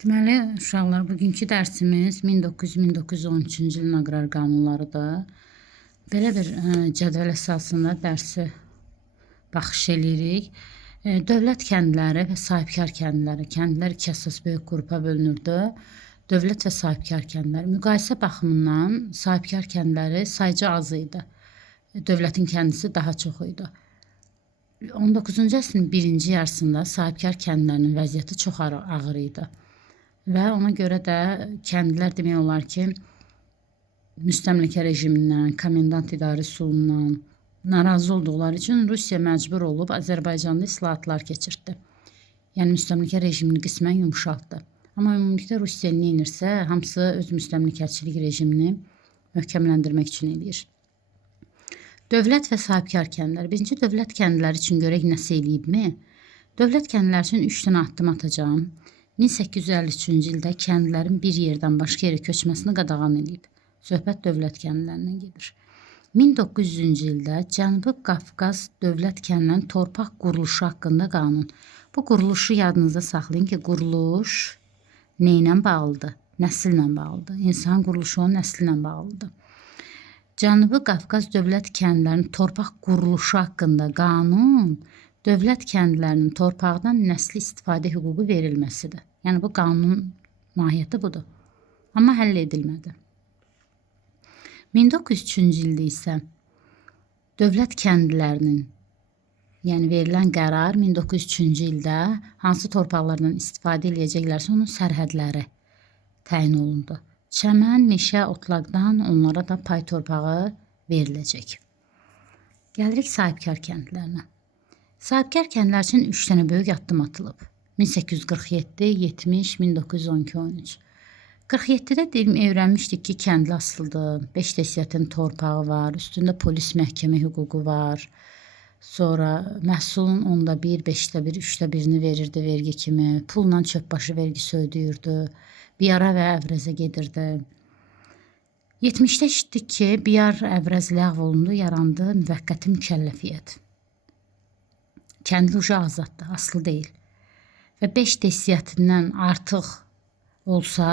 Deməli, uşaqlar, bugünkü dərsimiz 1900-1913-cü ilin aqrar qanunlarıdır. Belə bir cədvəl əsasında dərsi baxış eləyirik. Dövlət kəndləri və sahibkar kəndləri. Kəndlər iki əsas böyük qrupa bölünürdü. Dövlət və sahibkar kəndləri. Müqayisə baxımından sahibkar kəndləri sayca az idi. Dövlətin kəndisi daha çox idi. 19-cu əsrin birinci yarısında sahibkar kəndlərinin vəziyyəti çox ağır idi. Və ona görə də kəndlilər demək olar ki, müstəmləkə rejimindən, komendant idarə üsulundan narazı olduqları üçün Rusiya məcbur olub Azərbaycanda islahatlar keçirtdi. Yəni müstəmləkə rejimini qismən yumşaltdı. Amma ümumilikdə Rusiya nə edirsə, hamısı öz müstəmləkəçilik rejimini möhkəmləndirmək üçün eləyir. Dövlət və sahibkar kəndlər. Birinci dövlət kəndləri üçün görək nəsə eləyibmi? Dövlət kəndləri üçün 3 dənə addım atacağım. 1853-cü ildə kəndlərin bir yerdən başqa yerə köçməsini qadağan edib. Söhbət dövlət kəndlərindən gedir. 1900-cü ildə Cənubi Qafqaz dövlət kəndlərinin torpaq quruluşu haqqında qanun. Bu quruluşu yadınızda saxlayın ki, quruluş nə ilə bağlıdır? Nəsillə bağlıdır. İnsan quruluşu onun nəsillə bağlıdır. Cənubi Qafqaz dövlət kəndlərinin torpaq quruluşu haqqında qanun dövlət kəndlərinin torpaqdan nəsli istifadə hüququ verilməsidir. Yəni bu qanunun mahiyyəti budur. Amma həll edilmədi. 1903-cü ildə isə dövlət kəndlərinin, yəni verilən qərar 1903-cü ildə hansı torpaqlardan istifadə edəcəklərsə onun sərhədləri təyin olundu. Çəmən, meşə, otlaqdan onlara da pay torpağı veriləcək. Gəlirik sahibkar kəndlərinə. Sahibkar kəndlər üçün 3 dənə böyük addım atılıb. 1847, 70, 1912, 13. 47-də öyrənmişdik ki, kəndli asılıdır, 5 desiyatin torpağı var, üstündə polis məhkəmə hüququ var. Sonra məhsulun 1/10, 5/1, 3/1-ni verirdi vergi kimi, pulla çöpbaşı vergisi ödəyirdi, biyara və əvrəzə gedirdi. 70-də eşitdik ki, biyar əvrəz ləğv olundu, yarandı müvəqqəti mükəlləfiyyət. Kəndli uca azaddır, asılı deyil. Və 5 desiyatindən artıq olsa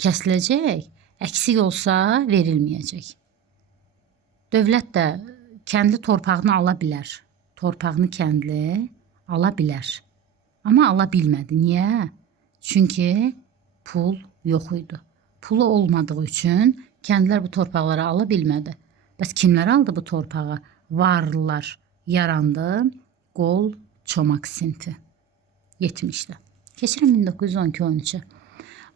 kəsiləcək, əksik olsa verilməyəcək. Dövlət də kəndli torpağını ala bilər. Torpağını kəndli ala bilər. Amma ala bilmədi. Niyə? Çünki pul yox idi. Pulu olmadığı üçün kəndlər bu torpaqları ala bilmədi. Bəs kimlər aldı bu torpağı? Varlılar yarandı, qol, çomaq sinfi. 70-də. Keçirəm 1912-13-ə.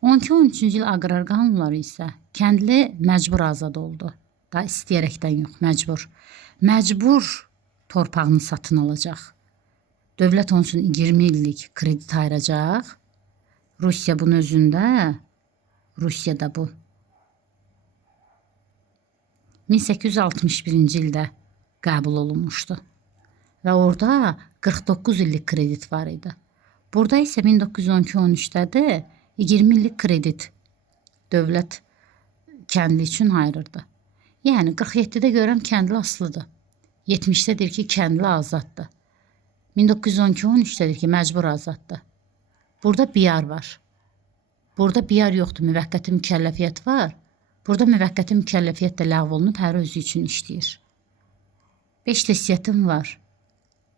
12-13-cü il aqrar qanunları isə kəndli məcbur azad oldu. Da istəyərəkdən yox, məcbur. Məcbur torpağını satın alacaq. Dövlət onun üçün 20 illik kredit ayıracaq. Rusiya bunun özündə, Rusiyada bu. 1861-ci ildə qəbul olunmuşdu. Və orada 49 illik kredit var idi. Burada isə 1912-13-dədir 20 illik kredit dövlət kəndli üçün ayırırdı. Yəni 47-də görəm kəndli asılıdır. 70-də deyir ki, kəndli azaddır. 1912-13-də deyir ki, məcbur azaddır. Burada biyar var. Burada biyar yoxdur, müvəqqəti mükəlləfiyyət var. Burada müvəqqəti mükəlləfiyyət də ləğv olunub, hər özü üçün işləyir. 5 desiyyətim var.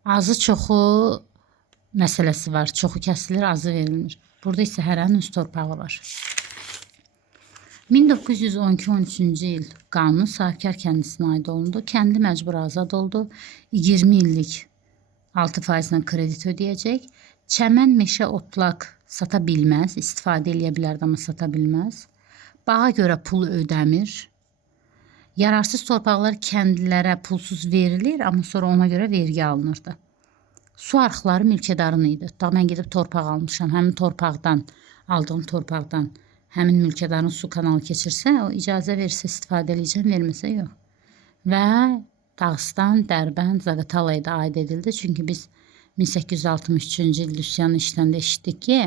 Azı çoxu məsələsi var. Çoxu kəsilir, azı verilmir. Burada isə hərənin öz torpağı var. 1912-13-cü il qanunu sahibkar kəndisinə aid olundu. Kəndli məcbur azad oldu. 20 illik 6%-lə kredit ödəyəcək. Çəmən, meşə, otlaq sata bilməz. İstifadə eləyə bilərdi, amma sata bilməz. Bağa görə pul ödəmir. Yararsız torpaqlar kəndlilərə pulsuz verilir, amma sonra ona görə vergi alınırdı. Su arxları mülkədarın idi. Mən gedib torpaq almışam. Həmin torpaqdan, aldığım torpaqdan həmin mülkədarın su kanalı keçirsə, o icazə verirsə istifadə edəcəm, verməsə yox. Və Dağıstan, Dərbənd, Zaqatalaya da aid edildi. Çünki biz 1863-cü il Lusiyanın işləndə eşitdik ki,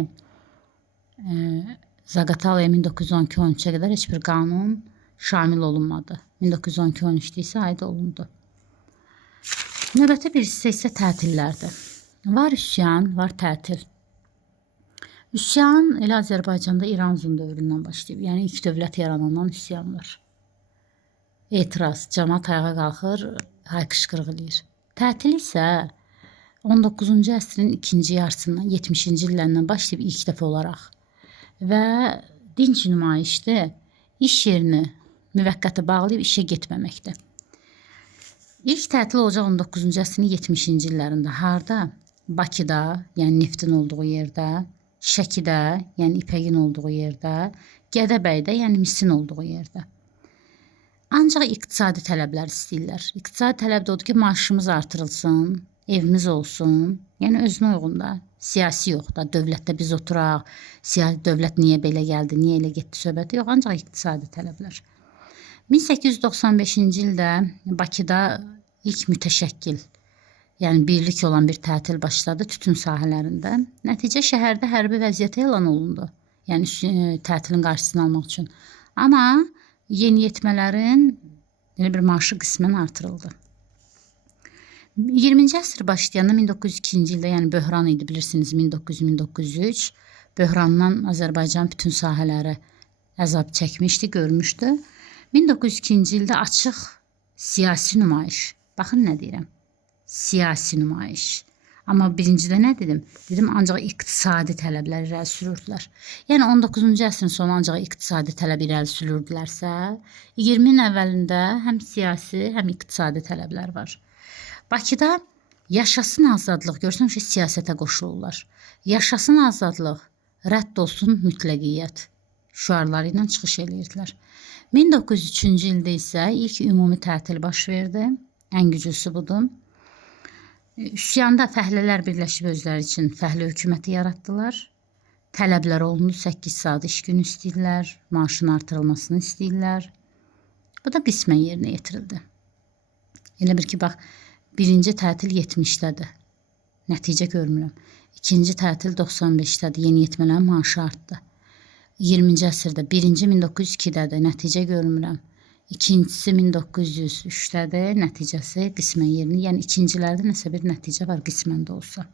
Zaqatalaya 1912-13-ə qədər heç bir qanun şamil olunmadı. 1912-13-də isə aid olundu. Növbəti bir hissə isə tətillərdir. Var üsyan, var tətil. Üsyan elə Azərbaycanda İran Zun dövründən başlayıb. Yəni ilk dövlət yaranandan üsyanlar. Etiraz, cəmaət ayağa qalxır, haykışqırıq eləyir. Tətil isə 19-cu əsrin ikinci yarısından 70-ci illərindən başlayıb ilk dəfə olaraq və dinc nümayişdə iş yerini müvəqqəti bağlayıb işə getməməkdir. İlk tətil olacaq 19-cu əsrin 70-ci illərində. Harda? Bakıda, yəni neftin olduğu yerdə, Şəkidə, yəni ipəyin olduğu yerdə, Gədəbəydə, yəni misin olduğu yerdə. Ancaq iqtisadi tələblər istəyirlər. İqtisadi tələb də odur ki, maaşımız artırılsın, evimiz olsun. Yəni özünə uyğun da, siyasi yox da, dövlətdə biz oturaq, dövlət niyə belə gəldi, niyə elə getdi söhbəti yox, ancaq iqtisadi tələblər. 1895-ci ildə Bakıda ilk mütəşəkkil, yəni birlik olan bir tətil başladı tütün sahələrində. Nəticə şəhərdə hərbi vəziyyət elan olundu. Yəni tətilin qarşısını almaq üçün. Amma yeniyetmələrin elə bir maaşı qismən artırıldı. 20-ci əsr başlayanda 1902-ci ildə, yəni böhran idi bilirsiniz, 1900-1903 böhrandan Azərbaycan bütün sahələri əzab çəkmişdi, görmüşdü. 1902-ci ildə açıq siyasi nümayiş. Baxın nə deyirəm. Siyasi nümayiş. Amma birincidə nə dedim? Dedim ancaq iqtisadi tələblər irəli sürürdülər. Yəni 19-cu əsrin sonu ancaq iqtisadi tələb irəli sürürdülərsə, 20-nin əvvəlində həm siyasi, həm iqtisadi tələblər var. Bakıda yaşasın azadlıq, görürsən ki, siyasətə qoşulurlar. Yaşasın azadlıq, rədd olsun mütləqiyyət şüarları ilə çıxış edirdilər. 1903-cü ildə isə ilk ümumi tətil baş verdi. Ən güclüsü budur. Üsyanda fəhlələr birləşib özləri üçün fəhlə hökuməti yaratdılar. Tələblər olundu, 8 saat iş günü istəyirlər, maaşın artırılmasını istəyirlər. Bu da qismən yerinə yetirildi. Elə bir ki, bax, birinci tətil 70-dədir. Nəticə görmürəm. İkinci tətil 95-dədir. Yeniyetmələrin maaşı artdı. 20-ci əsrdə, birinci 1902-dədir. Nəticə görmürəm. İkincisi 1903-dədir, nəticəsi qismən yerini, yəni ikincilərdə nəsə bir nəticə var, qismən də olsa.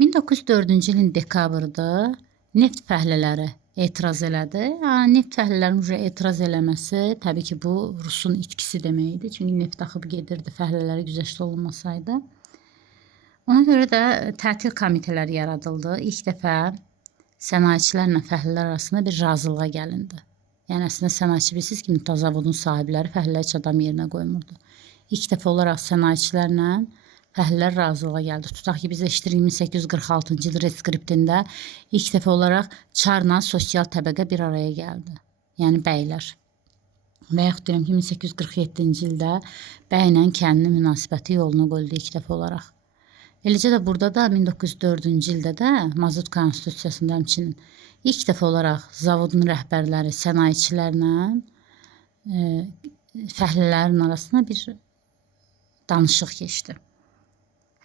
1904-cü ilin dekabrında neft fəhlələri etiraz elədi. Neft fəhlələrinin etiraz eləməsi, təbii ki, bu Rusun itkisi deməkdir. Çünki neft axıb gedirdi, fəhlələri güzəştə olunmasaydı. Ona görə də tətil komitələri yaradıldı. İlk dəfə sənayeçilərlə fəhlələr arasında bir razılığa gəlindi. Yəni əslində sənayeçi bilirsiniz ki, zavodun sahibləri fəhlələri heç adam yerinə qoymurdu. İlk dəfə olaraq sənayeçilərlə fəhlələr razılığa gəldi. Tutaq ki, biz eşitirik 1846-cı il reskriptində ilk dəfə olaraq çarla sosial təbəqə bir araya gəldi. Yəni bəylər. Və yaxud deyirəm ki, 1847-ci ildə bəylə kəndli münasibəti yoluna qoyuldu ilk dəfə olaraq. Eləcə də burada da 1904-cü ildə də Mazut Konstitusiyasında həmçinin ilk dəfə olaraq zavodun rəhbərləri sənayeçilərlə fəhlələrin arasında bir danışıq keçdi.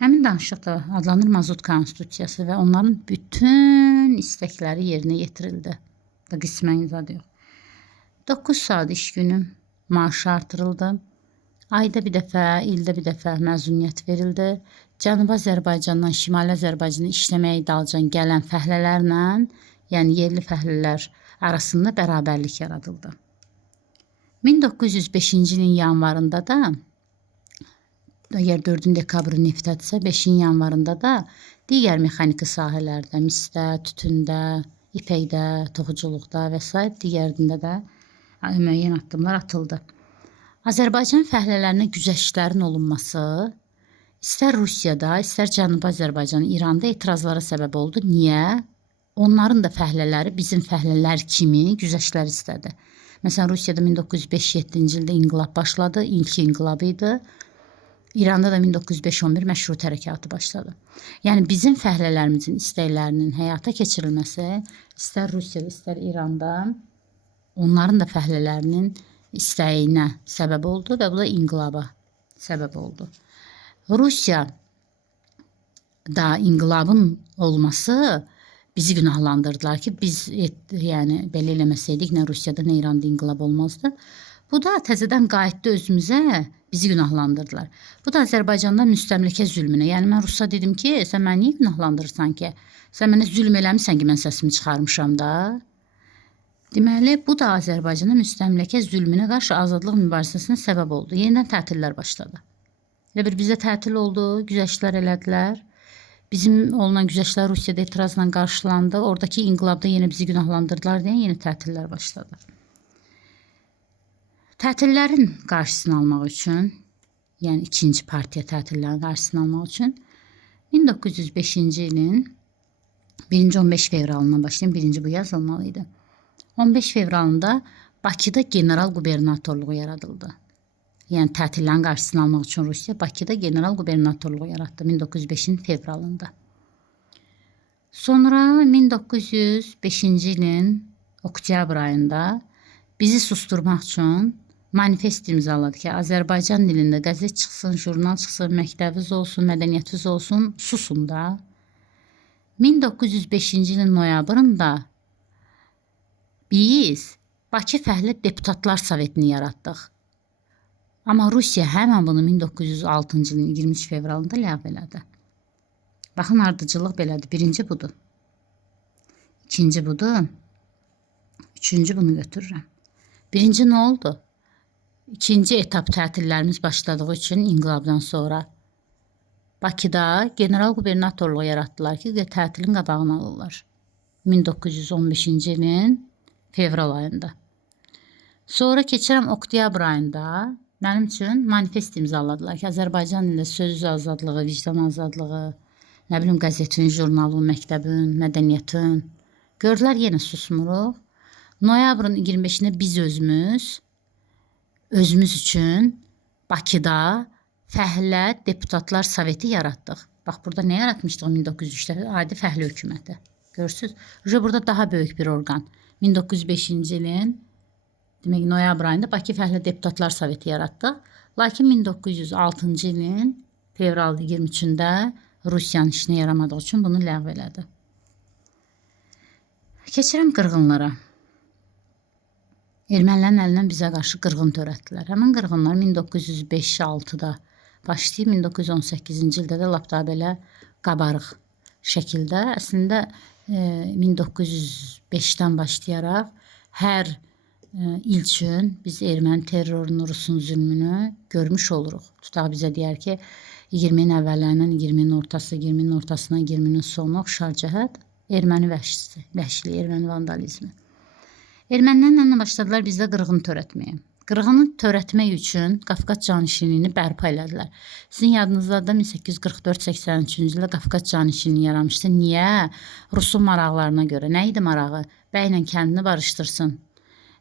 Həmin danışıq da adlanır Mazut Konstitusiyası və onların bütün istəkləri yerinə yetirildi. Da qismən izadı yox. 9 saat iş günü, maaşı artırıldı. Ayda bir dəfə, ildə bir dəfə məzuniyyət verildi. Cənubi Azərbaycandan Şimali Azərbaycana işləməyə dalcan gələn fəhlələrlə, yəni yerli fəhlələr arasında bərabərlik yaradıldı. 1905-ci ilin yanvarında da, əgər 4 dekabr neftədirsə, 5-in yanvarında da digər mexaniki sahələrdə, misdə, tütündə, ipəkdə, toxuculuqda və s. digərində də müəyyən addımlar atıldı. Azərbaycan fəhlələrinə güzəştlərin olunması istər Rusiyada, istər Cənubi Azərbaycan, İranda etirazlara səbəb oldu. Niyə? Onların da fəhlələri bizim fəhlələr kimi güzəştlər istədi. Məsələn, Rusiyada 1905-7-ci ildə inqilab başladı, ilk inqilab idi. İranda da 1905-11 məşrut hərəkatı başladı. Yəni bizim fəhlələrimizin istəklərinin həyata keçirilməsi istər Rusiyada, istər İranda onların da fəhlələrinin istəyinə səbəb oldu və bu da inqilaba səbəb oldu. Rusiya da inqilabın olması bizi günahlandırdılar ki, biz yəni belə eləməsəydik nə Rusiyada, nə İranda inqilab olmazdı. Bu da təzədən qayıtdı özümüzə, bizi günahlandırdılar. Bu da Azərbaycanda müstəmləkə zülmünə. Yəni mən Rusa dedim ki, sən məni niyə günahlandırırsan ki? Sən mənə zülm eləmisən ki, mən səsimi çıxarmışam da. Deməli, bu da Azərbaycanda müstəmləkə zülmünə qarşı azadlıq mübarizəsinə səbəb oldu. Yenidən tətillər başladı. Elə bir bizə tətil oldu, güzəştlər elədilər. Bizim olunan güzəştlər Rusiyada etirazla qarşılandı. Oradakı inqilabda yenə bizi günahlandırdılar deyə yeni tətillər başladı. Tətillərin qarşısını almaq üçün, yəni ikinci partiya tətillərin qarşısını almaq üçün 1905-ci ilin 1-ci 15 fevralından başlayın, birinci bu yazılmalıydı. 15 fevralında Bakıda general qubernatorluğu yaradıldı. Yəni tətillərin qarşısını almaq üçün Rusiya Bakıda general qubernatorluğu yaratdı 1905-in fevralında. Sonra 1905-ci ilin oktyabr ayında bizi susturmaq üçün manifest imzaladı ki, Azərbaycan dilində qəzet çıxsın, jurnal çıxsın, məktəbiniz olsun, mədəniyyətiniz olsun, susun da. 1905-ci ilin noyabrında biz Bakı Fəhlə Deputatlar Sovetini yaratdıq. Amma Rusiya həmən bunu 1906-cı ilin 23 fevralında ləğv elədi. Baxın, ardıcıllıq belədir. Birinci budur. İkinci budur. Üçüncü bunu götürürəm. Birinci nə oldu? İkinci etap tətillərimiz başladığı üçün inqilabdan sonra Bakıda general qubernatorluğu yaratdılar ki, tətilin qabağını alırlar. 1915-ci ilin fevral ayında. Sonra keçirəm oktyabr ayında mənim üçün manifest imzaladılar ki, Azərbaycan dilində söz azadlığı, vicdan azadlığı, nə bilim qəzetin, jurnalın, məktəbin, mədəniyyətin. Gördülər, yenə susmuruq. Noyabrın 25-də biz özümüz üçün Bakıda Fəhlə Deputatlar Soveti yaratdıq. Bax, burada nə yaratmışdıq 1903-də? Adi fəhlə hökuməti. Görürsünüz? Burada daha böyük bir orqan. 1905-ci ilin demək noyabr ayında Bakı Fəhlə Deputatlar Soveti yaratdıq. Lakin 1906-cı ilin fevral 23-də Rusiyanın işinə yaramadığı üçün bunu ləğv elədi. Keçirəm qırğınlara. Ermənilərin əlindən bizə qarşı qırğın törətdilər. Həmin qırğınlar 1905-6-da başlayıb 1918-ci ildə də lap da belə qabarıq şəkildə. Əslində 1905-dən başlayaraq hər il üçün biz erməni terrorunu, Rusun zülmünü görmüş oluruq. Tutaq bizə deyər ki, 20-nin əvvəllərindən 20-nin ortası, 20-nin ortasından 20-nin sonuna oxşar cəhət erməni vəhşiliyi, erməni vandalizmi. Ermənilərlə başladılar bizdə qırğın törətməyə. Qırğını törətmək üçün Qafqaz canişinliyini bərpa elədilər. Sizin yadınızda 1844-83-cü ildə Qafqaz canişinliyi yaranmışdı. Niyə? Rusun maraqlarına görə. Nə idi marağı? Bəylə kəndini barışdırsın.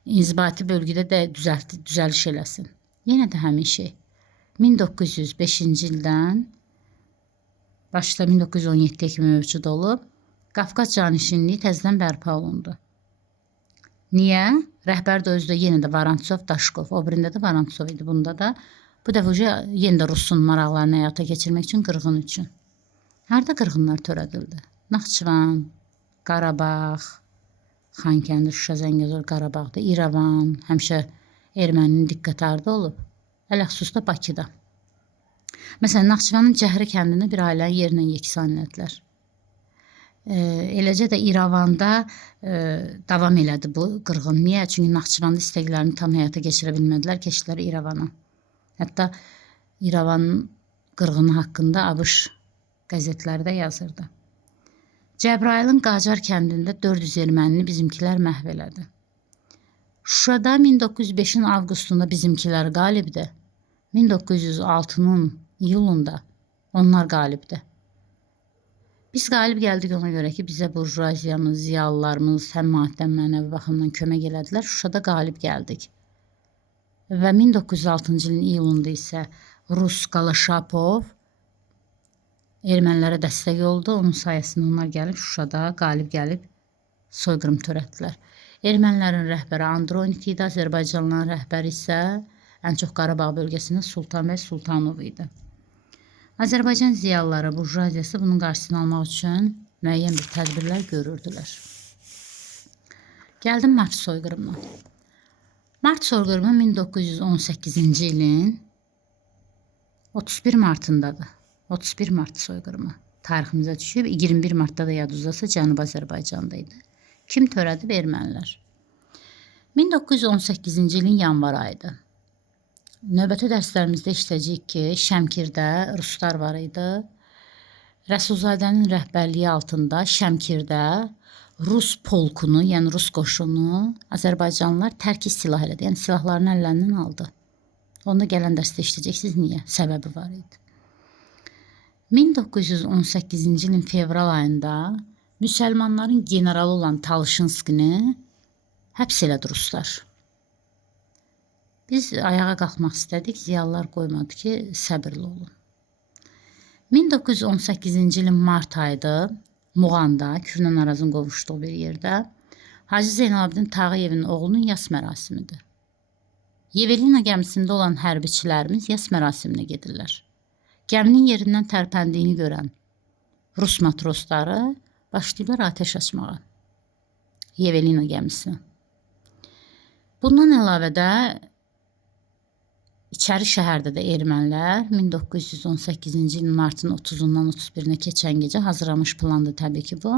İnzibati bölgədə də düzəliş eləsin. Yenə də həmin şey. 1905-ci ildən başda 1917-yə kimi mövcud olub, Qafqaz canişinliyi təzədən bərpa olundu. Niyə? Rəhbər də özü də yenə də Varantsov, Daşkov, o birində də Varantsov idi, bunda da. Bu dəfə yenə də Rusun maraqlarını həyata keçirmək üçün, qırğın üçün. Harada qırğınlar törədildi? Naxçıvan, Qarabağ, Xankəndi, Şuşa, Zəngəzur, Qarabağda, İrəvan, həmişə erməninin diqqəti harda olub? Ələxüsusda Bakıda. Məsələn, Naxçıvanın Cəhri kəndində bir ailənin yerinə yeksan elədilər. Eləcə də İrəvanda davam elədi bu qırğın. Niyə? Çünki Naxçıvanda istəklərini tam həyata keçirə bilmədilər, keçdilər İrəvana. Hətta İrəvanın qırğını haqqında ABŞ qəzetləri də yazırdı. Cəbrayılın Qacar kəndində 400 ermənini bizimkilər məhv elədi. Şuşada 1905-in avqustunda bizimkilər qalibdir. 1906-nın iyulunda onlar qalibdir. Biz qalib gəldik ona görə ki, bizə burjuaziyamız, ziyalılarımız həm maddi, mənəvi baxımdan kömək elədilər. Şuşada qalib gəldik. Və 1906-cı ilin iyulunda isə Rus Qalaşapov ermənilərə dəstək oldu. Onun sayəsində onlar gəlib Şuşada qalib gəlib soyqırım törətdilər. Ermənilərin rəhbəri Andronik idi, Azərbaycanlıların rəhbəri isə ən çox Qarabağ bölgəsində Sultanbəy Sultanov idi. Azərbaycan ziyalıları, burjuaziyası bunun qarşısını almaq üçün müəyyən bir tədbirlər görürdülər. Gəldim Mart soyqırımına. Mart soyqırımı 1918-ci ilin 31 martındadır. 31 Mart soyqırımı tariximizə düşüb. 21 Martda da yadınızdasa Cənubi Azərbaycanda idi. Kim törədib? Ermənilər. 1918-ci ilin yanvar ayıdır. Növbəti dərslərimizdə işləyəcəyik ki, Şəmkirdə ruslar var idi. Rəsulzadənin rəhbərliyi altında Şəmkirdə Rus polkunu, yəni Rus qoşunu Azərbaycanlılar tərk silah elədi. Yəni silahlarını əllərindən aldı. Onda gələn dərsdə işləyəcəksiniz niyə? Səbəbi var idi. 1918-ci ilin fevral ayında müsəlmanların generalı olan Talışinskini həbs elədi ruslar. Biz ayağa qalxmaq istədik, ziyalılar qoymadı ki, səbirli olun. 1918-ci ilin mart ayıdır, Muğanda, Kürnən Arazın qovuşduğu bir yerdə Hacı Zeynalabdin Tağıyevin oğlunun yas mərasimidir. Yevelina gəmisində olan hərbiçilərimiz yas mərasiminə gedirlər. Gəminin yerindən tərpəndiyini görən Rus matrosları başlayırlar ateş açmağa. Yevelina gəmisinə. Bundan əlavə də İçəri şəhərdə də ermənilər 1918-ci ilin martın 30-dan 31-nə keçən gecə hazırlamış plandı təbii ki bu.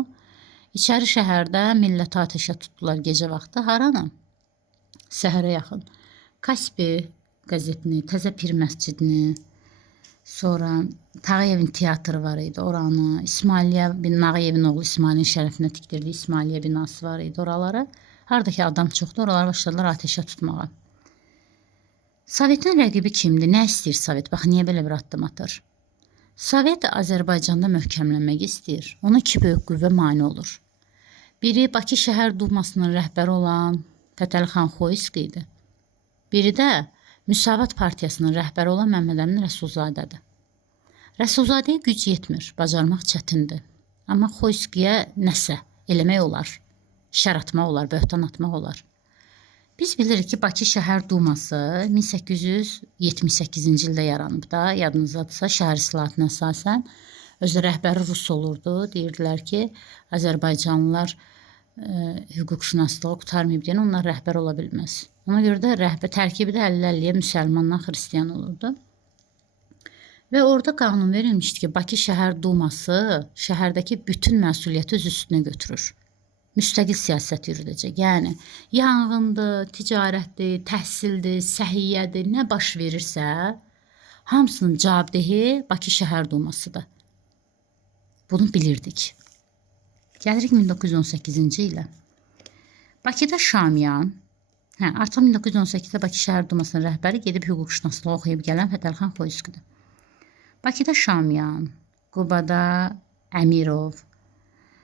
İçəri şəhərdə millət ateşə tutdular gecə vaxtı. Haranı? Səhərə yaxın. Kaspi qəzetini, Təzə Pir məscidini, sonra Tağıyevin teatrı var idi, oranı, İsmailiyyə bin Nağıyevin oğlu İsmailin şərəfinə tikdirdiyi İsmailiyyə binası var idi, oraları. Haradakı adam çoxdur, oraları başladılar ateşə tutmağa. Sovetin rəqibi kimdir? Nə istəyir Sovet? Bax, niyə belə bir addım atır? Sovet Azərbaycanda möhkəmlənmək istəyir. Ona iki böyük qüvvə mane olur. Biri Bakı Şəhər Dumasının rəhbəri olan Fətəlixan Xoyski idi. Biri də Müsavat Partiyasının rəhbəri olan Məmməd Əmin Rəsulzadədir. Rəsulzadəyə güc yetmir, bacarmaq çətindir. Amma Xoyskiyə nəsə eləmək olar, şər atmaq olar, böhtan atmaq olar. Biz bilirik ki, Bakı Şəhər Duması 1878-ci ildə yaranıb da, yadınızdadırsa, şəhər islahatına əsasən özü rəhbəri Rus olurdu. Deyirdilər ki, Azərbaycanlılar hüquqşünaslığı qurtarmayıb deyən onlar rəhbər ola bilməz. Ona görə də rəhbər tərkibi də 50-50-yə müsəlmandan xristiyan olurdu. Və orada qanun verilmişdi ki, Bakı Şəhər Duması şəhərdəki bütün məsuliyyəti öz üstünə götürür. Müstəqil siyasət yürüdəcək. Yəni, yanğındır, ticarətdir, təhsildir, səhiyyədir, nə baş verirsə, hamısının cavabdehi Bakı Şəhər Dumasıdır. Bunu bilirdik. Gəlirik 1918-ci ilə. Bakıda Şamyan, artıq 1918-də Bakı Şəhər Dumasının rəhbəri gedib hüquqşünaslığı oxuyub gələn Fətəlixan Xoyskidir. Bakıda Şamyan, Qubada Əmirov,